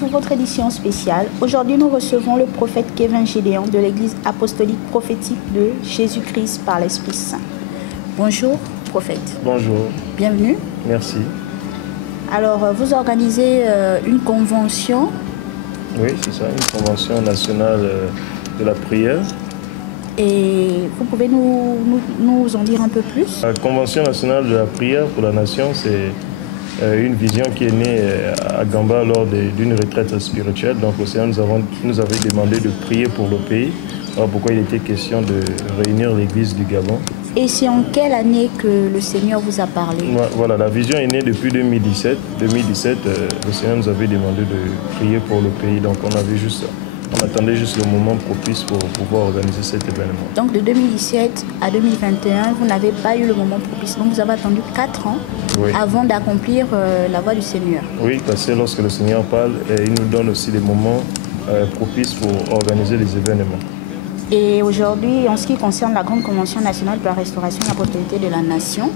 sur votre édition spéciale. Aujourd'hui, nous recevons le prophète Kevin Gédéon de l'Église apostolique prophétique de Jésus-Christ par l'Esprit Saint. Bonjour, prophète. Bonjour. Bienvenue. Merci. Alors, vous organisez une convention. Oui, c'est ça, une convention nationale de la prière. Et vous pouvez nous en dire un peu plus? La Convention nationale de la prière pour la nation, c'est une vision qui est née à Gamba lors d'une retraite spirituelle. Donc au Seigneur nous avait demandé de prier pour le pays. Alors pourquoi il était question de réunir l'église du Gabon. Et c'est en quelle année que le Seigneur vous a parlé? Voilà, la vision est née depuis 2017. 2017, le Seigneur nous avait demandé de prier pour le pays. Donc on attendait juste le moment propice pour pouvoir organiser cet événement. Donc de 2017 à 2021, vous n'avez pas eu le moment propice. Donc vous avez attendu 4 ans avant d'accomplir la voie du Seigneur. Oui, parce que lorsque le Seigneur parle, il nous donne aussi des moments propices pour organiser les événements. Et aujourd'hui, en ce qui concerne la Grande Convention nationale pour la restauration et la prospérité de la nation,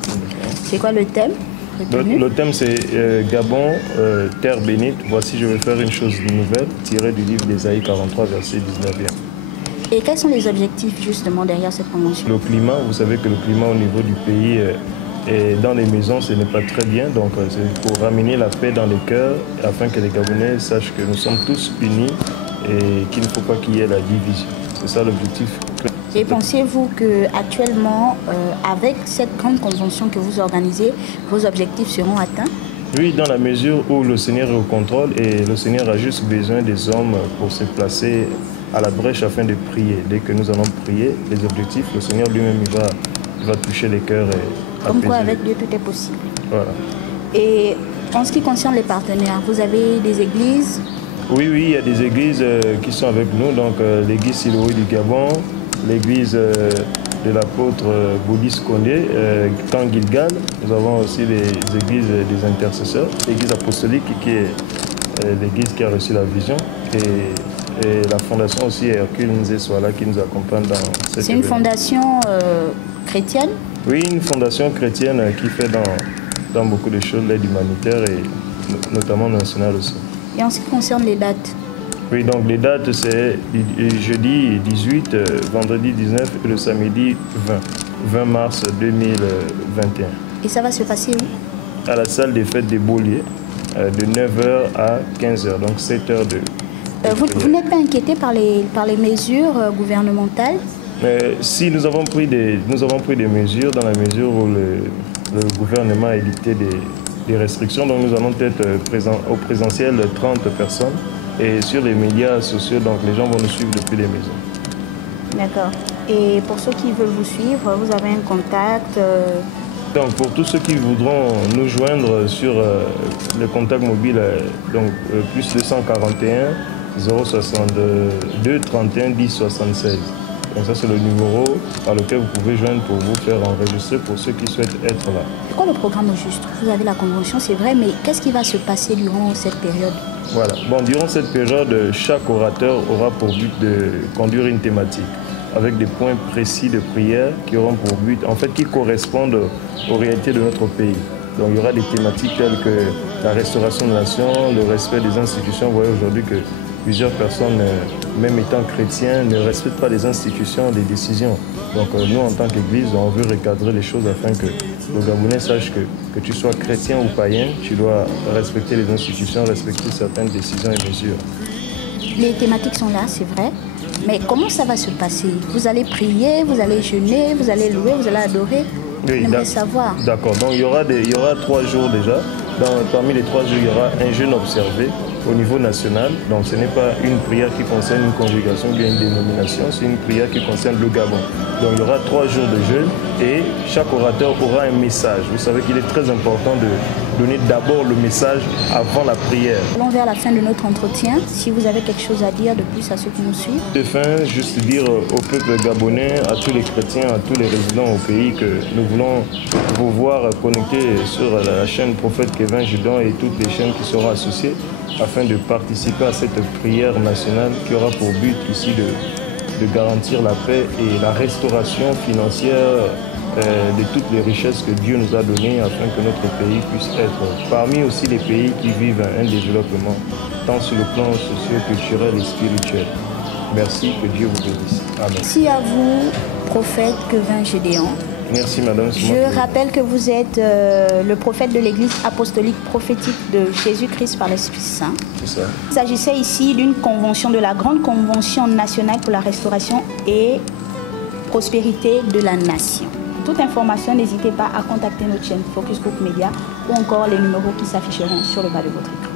c'est quoi le thème? Le thème c'est Gabon, terre bénite. Voici, je vais faire une chose nouvelle, tirée du livre d'Ésaïe 43, verset 19. Et quels sont les objectifs justement derrière cette convention? Le climat, vous savez que le climat au niveau du pays et dans les maisons, ce n'est pas très bien. Donc c'est pour ramener la paix dans les cœurs, afin que les Gabonais sachent que nous sommes tous unis et qu'il ne faut pas qu'il y ait la division. C'est ça l'objectif. Et pensez-vous qu'actuellement, avec cette grande convention que vous organisez, vos objectifs seront atteints? Oui, dans la mesure où le Seigneur est au contrôle et le Seigneur a juste besoin des hommes pour se placer à la brèche afin de prier. Dès que nous allons prier, les objectifs, le Seigneur lui-même il va toucher les cœurs et comme quoi avec Dieu tout est possible. Voilà. Et en ce qui concerne les partenaires, vous avez des églises? Oui, il y a des églises qui sont avec nous, donc l'église Siloé du Gabon, l'église de l'apôtre Bouddhiste Condé, Camp Gilgal. Nous avons aussi les églises des intercesseurs, l'église apostolique qui est l'église qui a reçu la vision et la fondation aussi Hercule Nzeswala qui nous accompagne dans cette C'est une fondation chrétienne? Oui, une fondation chrétienne qui fait dans beaucoup de choses, l'aide humanitaire et notamment nationale aussi. Et en ce qui concerne les dates? Oui, donc les dates, c'est jeudi 18, vendredi 19 et le samedi 20 mars 2021. Et ça va se passer où? À la salle des fêtes des Beauliers, de 9h à 15h, donc 7 heures de... Vous n'êtes pas inquiété par les mesures gouvernementales? Si nous avons pris des mesures dans la mesure où le gouvernement a édicté des restrictions, donc nous allons être présents au présentiel 30 personnes. Et sur les médias sociaux, donc les gens vont nous suivre depuis les maisons. D'accord. Et pour ceux qui veulent vous suivre, vous avez un contact? Donc pour tous ceux qui voudront nous joindre sur le contact mobile, donc plus 241 062 31 10 76. Donc ça c'est le numéro par lequel vous pouvez joindre pour vous faire enregistrer pour ceux qui souhaitent être là. C'est quoi le programme au juste? Vous avez la convention, c'est vrai, mais qu'est-ce qui va se passer durant cette période? Voilà. Bon, durant cette période, chaque orateur aura pour but de conduire une thématique avec des points précis de prière qui auront pour but, en fait, qui correspondent aux réalités de notre pays. Donc il y aura des thématiques telles que la restauration de la nation, le respect des institutions. Vous voyez aujourd'hui que plusieurs personnes, même étant chrétiens, ne respectent pas les institutions, les décisions. Donc nous, en tant qu'Église, on veut recadrer les choses afin que le Gabonais sache que tu sois chrétien ou païen, tu dois respecter les institutions, respecter certaines décisions et mesures. Les thématiques sont là, c'est vrai. Mais comment ça va se passer? Vous allez prier, vous allez jeûner, vous allez louer, vous allez adorer? Oui, j'aimerais savoir. D'accord. Donc il y aura 3 jours déjà. Parmi les 3 jours, il y aura un jeûne observé au niveau national. Donc ce n'est pas une prière qui concerne une congrégation ou bien une dénomination, c'est une prière qui concerne le Gabon. Donc il y aura 3 jours de jeûne et chaque orateur aura un message. Vous savez qu'il est très important de donner d'abord le message avant la prière. Allons vers la fin de notre entretien. Si vous avez quelque chose à dire de plus à ceux qui nous suivent. De fin, juste dire au peuple gabonais, à tous les chrétiens, à tous les résidents au pays que nous voulons vous voir connectés sur la chaîne Prophète Kevin Gédéon et toutes les chaînes qui seront associées afin de participer à cette prière nationale qui aura pour but ici de garantir la paix et la restauration financière de toutes les richesses que Dieu nous a données afin que notre pays puisse être parmi aussi les pays qui vivent un développement tant sur le plan socio-culturel et spirituel. Merci, que Dieu vous bénisse. Amen. Merci à vous, prophète Kevin Gédéon. Merci madame. Je rappelle que vous êtes le prophète de l'Église apostolique prophétique de Jésus-Christ par l'Esprit Saint. C'est ça. Il s'agissait ici d'une convention, de la grande convention nationale pour la restauration et prospérité de la nation. Pour toute information, n'hésitez pas à contacter notre chaîne Focus Group Media ou encore les numéros qui s'afficheront sur le bas de votre écran.